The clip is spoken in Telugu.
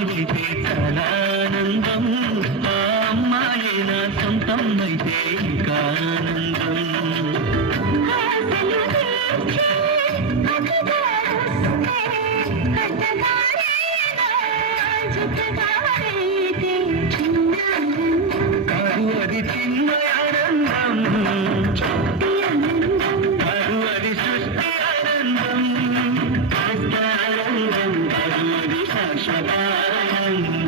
అయితే చాలా ఆనందం, ఆ అమ్మాయి నా సొంతం అయితే ఇంకా ఆనందం. కాదు అది చిన్న ఆనందం, కాదు అది సృష్టి ఆనందం, ఆనందం కాదు అది శాశ్వత ఆనందం.